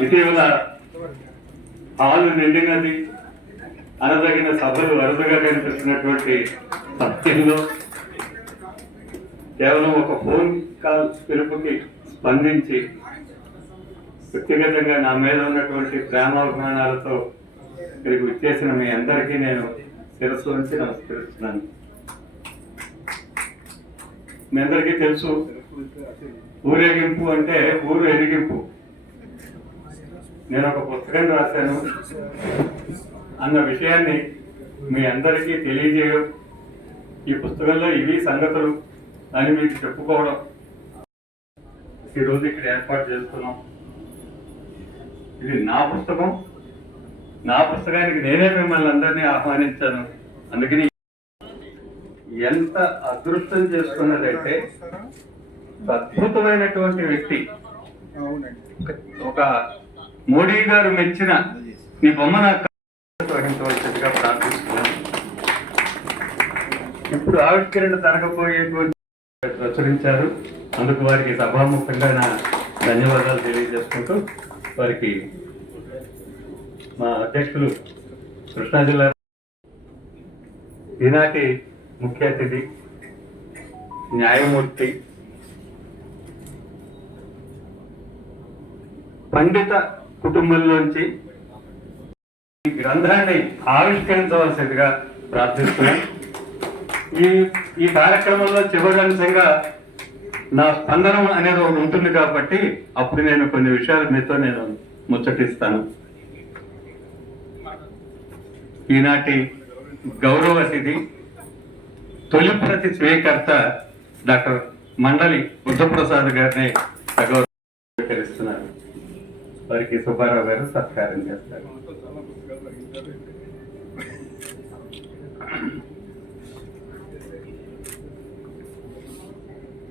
ఇటీవల హాలు నిండినది అనదగిన సభలు అరుదుగా కనిపిస్తున్నటువంటి సత్యంలో కేవలం ఒక ఫోన్ కాల్ పిలుపుకి స్పందించి వ్యక్తిగతంగా నా మీద ఉన్నటువంటి ప్రేమాభిమానాలతో ఇక్కడికి వచ్చేసిన మీ అందరికీ నేను శిరస్సు నుంచి నమస్కరిస్తున్నాను. మీ అందరికీ తెలుసు ఊరేగింపు అంటే ఊరు ఎరిగింపు. నేను ఒక పుస్తకం రాశాను. అన్న విషయాన్ని మీ అందరికీ తెలియజేయడం ఈ పుస్తకంలో ఇవి సంగతులు అని మీకు చెప్పుకోవడం. ఈరోజు ఇక్కడ ఏర్పాటు చేస్తున్నాం. ఇది నా పుస్తకం. నా పుస్తకానికి నేనే మిమ్మల్ని అందరినీ ఆహ్వానించాను. అందుకని ఎంత అదృష్టం చేసుకున్నదంటే అద్భుతమైనటువంటి వ్యక్తి. ఒక మోడీ గారు మెచ్చిన ఈ బొమ్మ నాకు వహించవలసిందిగా ప్రార్థిస్తున్నాను. ఇప్పుడు ఆవిష్కరణ జరగబోయేటువంటి ప్రచురించారు. అందుకు వారికి సభాముఖంగా నా ధన్యవాదాలు తెలియజేసుకుంటూ వారికి మా అధ్యక్షులు కృష్ణా జిల్లా ఈనాటి ముఖ్య అతిథి న్యాయమూర్తి పండిత కుటుంబంలోంచి ఈ గ్రంథాన్ని ఆవిష్కరించవలసిందిగా ప్రార్థిస్తున్నాను ఈ ఈ కార్యక్రమంలో చివరి అంశంగా నా స్పందనం అనేది ఒకటి ఉంటుంది కాబట్టి అప్పుడు నేను కొన్ని విషయాలు మీతో నేను ముచ్చటిస్తాను. ఈనాటి గౌరవ అతిథి తొలి ప్రతి స్వీకర్త డాక్టర్ మండలి బుద్ధప్రసాద్ గారిని సగౌరవిస్తున్నారు. వారికి సుబ్బారావు గారు సత్కారం చేస్తారు.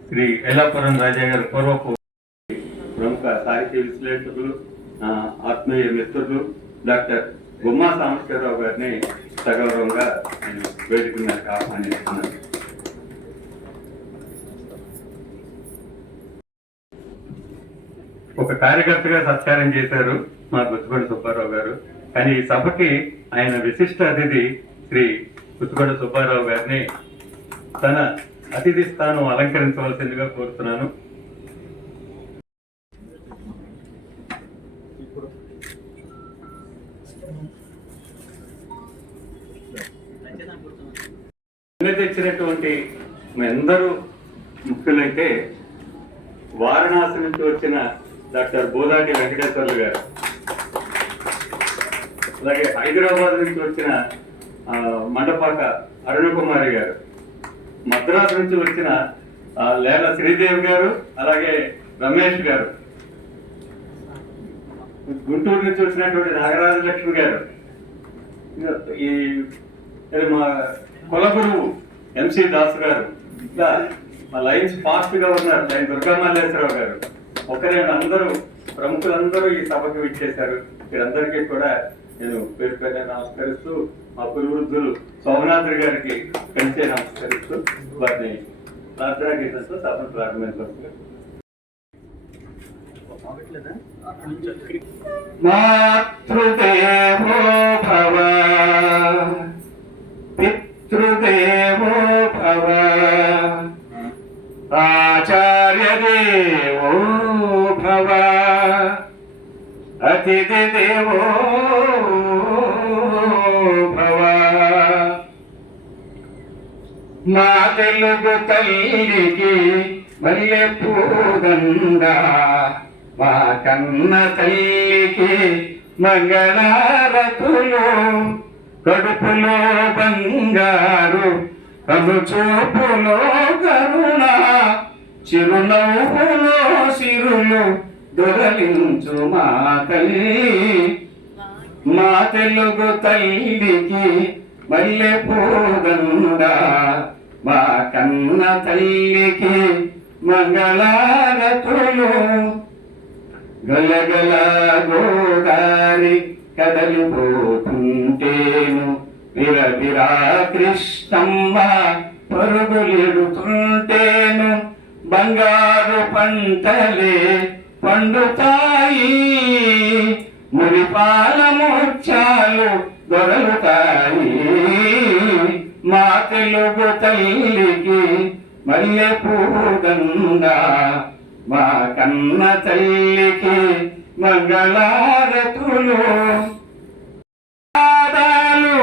శ్రీ ఎల్లాపురం రాజా గారు పూర్వపు ప్రముఖ సాహిత్య విశ్లేషకులు ఆత్మీయ మిత్రులు డాక్టర్ గుమ్మా సాంబశివరావు గారిని సగౌరవంగా నేను వేదిక మీదకి ఆహ్వానిస్తున్నాను. ఒక కార్యకర్తగా సత్కారం చేశారు మా గుత్తుగొండ సుబ్బారావు గారు. కానీ ఈ సభకి ఆయన విశిష్ట అతిథి శ్రీ గుత్తుగొండ సుబ్బారావు గారిని తన అతిథి స్థానం అలంకరించవలసిందిగా కోరుతున్నాను. తెచ్చినటువంటి ఎందరూ అందరూ ముఖ్యులైతే వారణాసి నుంచి వచ్చిన డాక్టర్ బోదాటి వెంకటేశ్వర్లు గారు. అలాగే హైదరాబాద్ నుంచి వచ్చిన ఆ, మండపాక అరుణ కుమారి గారు. మద్రాసు నుంచి వచ్చిన లేల శ్రీదేవి గారు అలాగే రమేష్ గారు. గుంటూరు నుంచి వచ్చినటువంటి నాగరాజ లక్ష్మి గారు ఈ మా కులగురువు ఎంసి దాస్ గారు. ఇంకా మా లైన్స్ ఫాస్ట్గా ఉన్నారు. లైన్ దుర్గామల్లేశ్వరరావు గారు. ఒకరే అందరూ ప్రముఖులందరూ ఈ సభకు విచ్చేశారు. వీరందరికీ కూడా నేను పేరు పేరు నమస్కరిస్తూ మా కురువృద్ధులు సోమనాథ్ గారికి కలిసే నమస్కరిస్తూ వారిని ప్రార్థనా గీతంతో సభను ప్రారంభించారు మాతృదేవో అతిథి దేవో భవ. మా తెలుగు తల్లికి మల్లె పూదండ మా కన్న తల్లికి మంగళారతులు కడుపులో బంగారు కనుచూపులో కరుణ చిరునవ్వులో సిరులు దొరలించు మా తల్లి. మా తెలుగు తల్లికి మల్లె పూదండ మా కన్న తల్లికి మంగళారతులు. గలగల గోదారి కదలిపోతుంటేను విరవిరా కృష్ణమ్మ పరుగులిడుతుంటేను బంగారు పంటలే పండుతాయి మురిపాల మోక్షాలు దొరలుతాయి. మా తెలుగు తల్లికి మల్లె పూగంగా మా కన్న తల్లికి మంగళారతులు. పాదాలు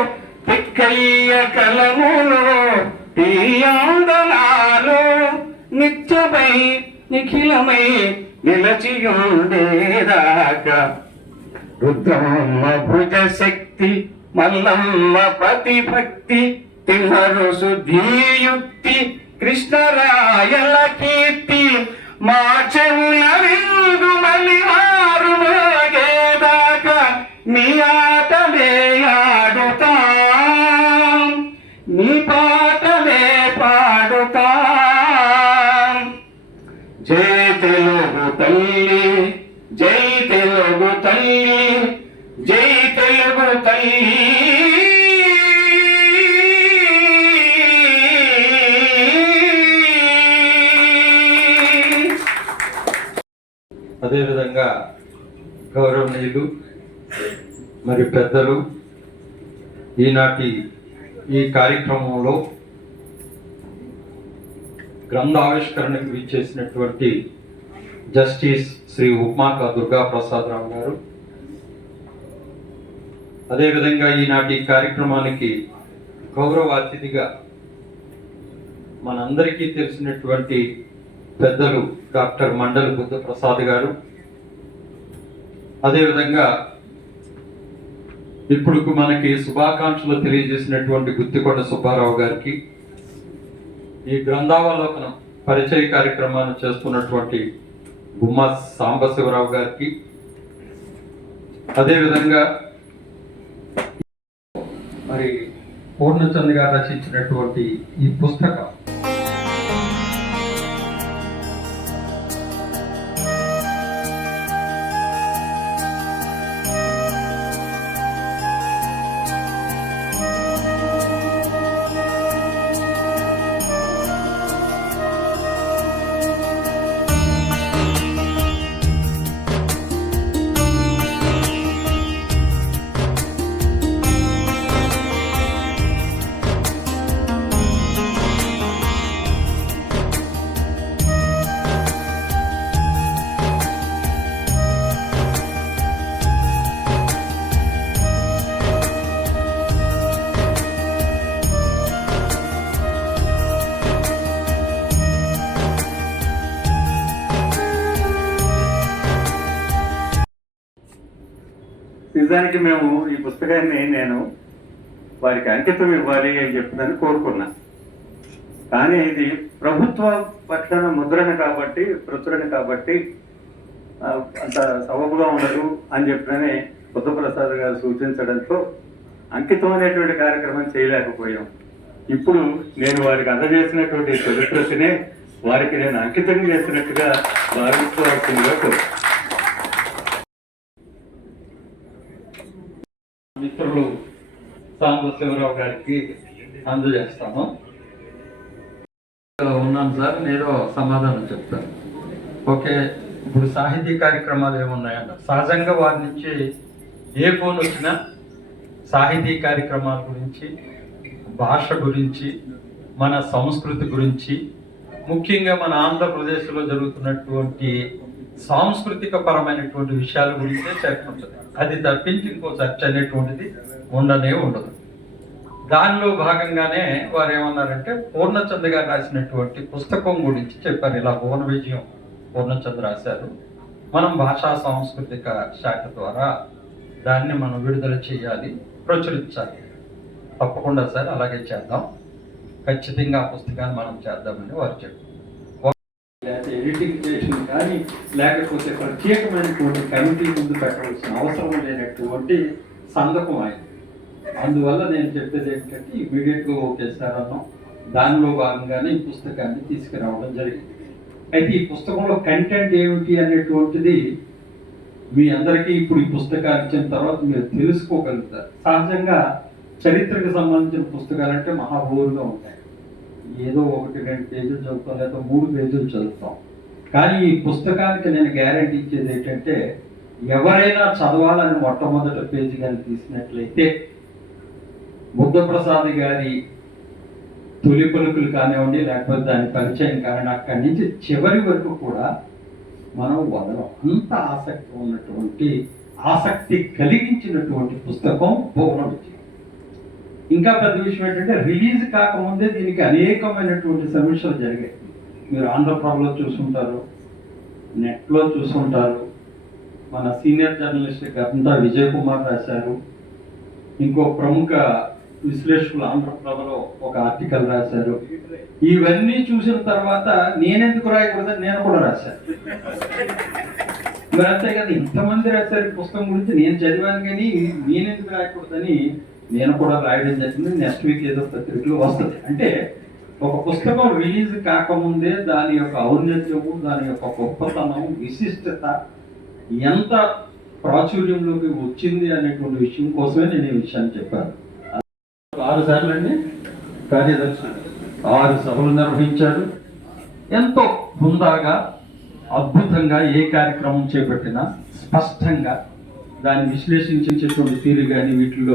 తిక్కయ్య కలములు తీయాందనాలు నిత్యమై నిఖిలమై నిలచియుండేదాకా. రుద్రమ్మ భుజ శక్తి మల్లమ్మ ప్రతిభక్తి తిమ్మరు శుద్ధియుక్తి కృష్ణరాయల కీర్తి మా చెవుల విందు మలి వారు మోగేదాకా. మీ ఆటలే ఆడుతాం మీ పాటలే పాడుతాం. జయ తల్లి జై తెలుగు తల్లి జై తెలుగు తల్లి. అదేవిధంగా గౌరవనీయులు మరి పెద్దలు ఈనాటి ఈ కార్యక్రమంలో గ్రంథావిష్కరణకు విచ్చేసినటువంటి జస్టిస్ శ్రీ ఉప్మాక దుర్గా ప్రసాద్ రావు గారు. అదేవిధంగా ఈనాటి కార్యక్రమానికి గౌరవ అతిథిగా మనందరికీ తెలిసినటువంటి పెద్దలు డాక్టర్ మండలి బుద్ధ ప్రసాద్ గారు. అదేవిధంగా ఇప్పుడు మనకి శుభాకాంక్షలు తెలియజేసినటువంటి గుత్తికొండ సుబ్బారావు గారికి ఈ గ్రంథావలోకనం పరిచయ కార్యక్రమాన్ని చేస్తున్నటువంటి గుమ్మా సాంబశివరావు గారికి. అదేవిధంగా మరి పూర్ణచంద్ గారు రచించినటువంటి ఈ పుస్తకం నిజానికి మేము ఈ పుస్తకాన్ని నేను వారికి అంకితం ఇవ్వాలి అని చెప్పిందని కోరుకున్నా. కానీ ఇది ప్రభుత్వ పక్షాన ముద్రణ కాబట్టి ప్రచురణ కాబట్టి అంత సబబుగా ఉండదు అని చెప్పినని బుద్ధప్రసాద్ గారు సూచించడంతో అంకితం అనేటువంటి కార్యక్రమం చేయలేకపోయాం. ఇప్పుడు నేను వారికి అందజేసినటువంటి చరిత్రనే వారికి నేను అంకితం చేసినట్టుగా భావించవలసిందిగా కోరుతున్నాను. మిత్రులు సాంబశివరావు గారికి అందజేస్తాను ఉన్నాను సార్ నేను సమాధానం చెప్తాను. ఓకే ఇప్పుడు సాహితీ కార్యక్రమాలు ఏమున్నాయంట సహజంగా వారి నుంచి ఏ ఫోన్ వచ్చినా సాహితీ కార్యక్రమాల గురించి భాష గురించి మన సంస్కృతి గురించి ముఖ్యంగా మన ఆంధ్రప్రదేశ్లో జరుగుతున్నటువంటి సాంస్కృతిక పరమైనటువంటి విషయాల గురించే చర్చ ఉంటుంది అది తప్పించి ఇంకో చర్చ అనేటువంటిది ఉండనే ఉండదు. దానిలో భాగంగానే వారు ఏమన్నారంటే పూర్ణచంద్ర గారు రాసినటువంటి పుస్తకం గురించి చెప్పారు. ఇలా భువన విజయం పూర్ణచంద్ర రాశారు. మనం భాషా సాంస్కృతిక శాఖ ద్వారా దాన్ని మనం విడుదల చేయాలి ప్రచురించాలి. తప్పకుండా సార్ అలాగే చేద్దాం. ఖచ్చితంగా ఆ పుస్తకాన్ని మనం చేద్దామని వారు చెప్పారు. ఎడిటింగ్ చేసిన కానీ లేకపోతే ప్రత్యేకమైనటువంటి కమిటీ ముందు పెట్టవలసిన అవసరం లేనటువంటి సందకం అయింది అందువల్ల నేను చెప్పేది ఏంటంటే ఇమీడియట్గా ఓకే సార్ అన్నాం. దానిలో భాగంగానే ఈ పుస్తకాన్ని తీసుకురావడం జరిగింది. అయితే ఈ పుస్తకంలో కంటెంట్ ఏమిటి అనేటువంటిది మీ అందరికీ ఇప్పుడు ఈ పుస్తకాలు ఇచ్చిన తర్వాత మీరు తెలుసుకోగలుగుతారు. సహజంగా చరిత్రకు సంబంధించిన పుస్తకాలు అంటే మహాబోరుగా ఉంటాయి. ఏదో ఒకటి రెండు పేజీలు చదువుతాం లేదా మూడు పేజీలు చదువుతాం. కానీ ఈ పుస్తకానికి నేను గ్యారంటీ ఇచ్చేది ఏంటంటే ఎవరైనా చదవాలని మొట్టమొదటి పేజీ కానీ తీసినట్లయితే బుద్ధప్రసాద్ గారి తొలి పలుకులు కానివ్వండి లేకపోతే దాని పరిచయం కానివ్వండి అక్కడి నుంచి చివరి వరకు కూడా మనం వదలం. అంత ఆసక్తి ఉన్నటువంటి ఆసక్తి కలిగించినటువంటి పుస్తకం భువన విజయం ఇంకా పెద్ద విషయం ఏంటంటే రిలీజ్ కాకముందే దీనికి అనేకమైనటువంటి సమీక్షలు జరిగాయి. మీరు ఆంధ్రప్రభలో చూసుంటారు నెట్లో చూసుంటారు మన సీనియర్ జర్నలిస్ట్ గంటా విజయ్ కుమార్ రాశారు ఇంకో ప్రముఖ విశ్లేషకులు ఆంధ్రప్రభలో ఒక ఆర్టికల్ రాశారు. ఇవన్నీ చూసిన తర్వాత నేనెందుకు రాయకూడదని నేను కూడా రాశాను. మరి అంతే కదా ఇంతమంది రాశారు ఈ పుస్తకం గురించి నేను చదివాను కానీ నేనెందుకు రాయకూడదని నేను కూడా రాయడం జరిగింది. నెక్స్ట్ వీక్ ఏదో పత్రికలో వస్తుంది. అంటే ఒక పుస్తకం రిలీజ్ కాకముందే దాని యొక్క ఔన్నత్యము దాని యొక్క గొప్పతనం విశిష్టత ఎంత ప్రాచుర్యంలోకి వచ్చింది అనేటువంటి విషయం కోసమే నేను ఈ విషయాన్ని చెప్పాను. ఆరు సార్లు అండి. కార్యదర్శి ఆరు సభలు నిర్వహించాడు ఎంతో హుందాగా అద్భుతంగా ఏ కార్యక్రమం చేపట్టినా స్పష్టంగా దాన్ని విశ్లేషించేటువంటి తీరు కానీ వీటిలో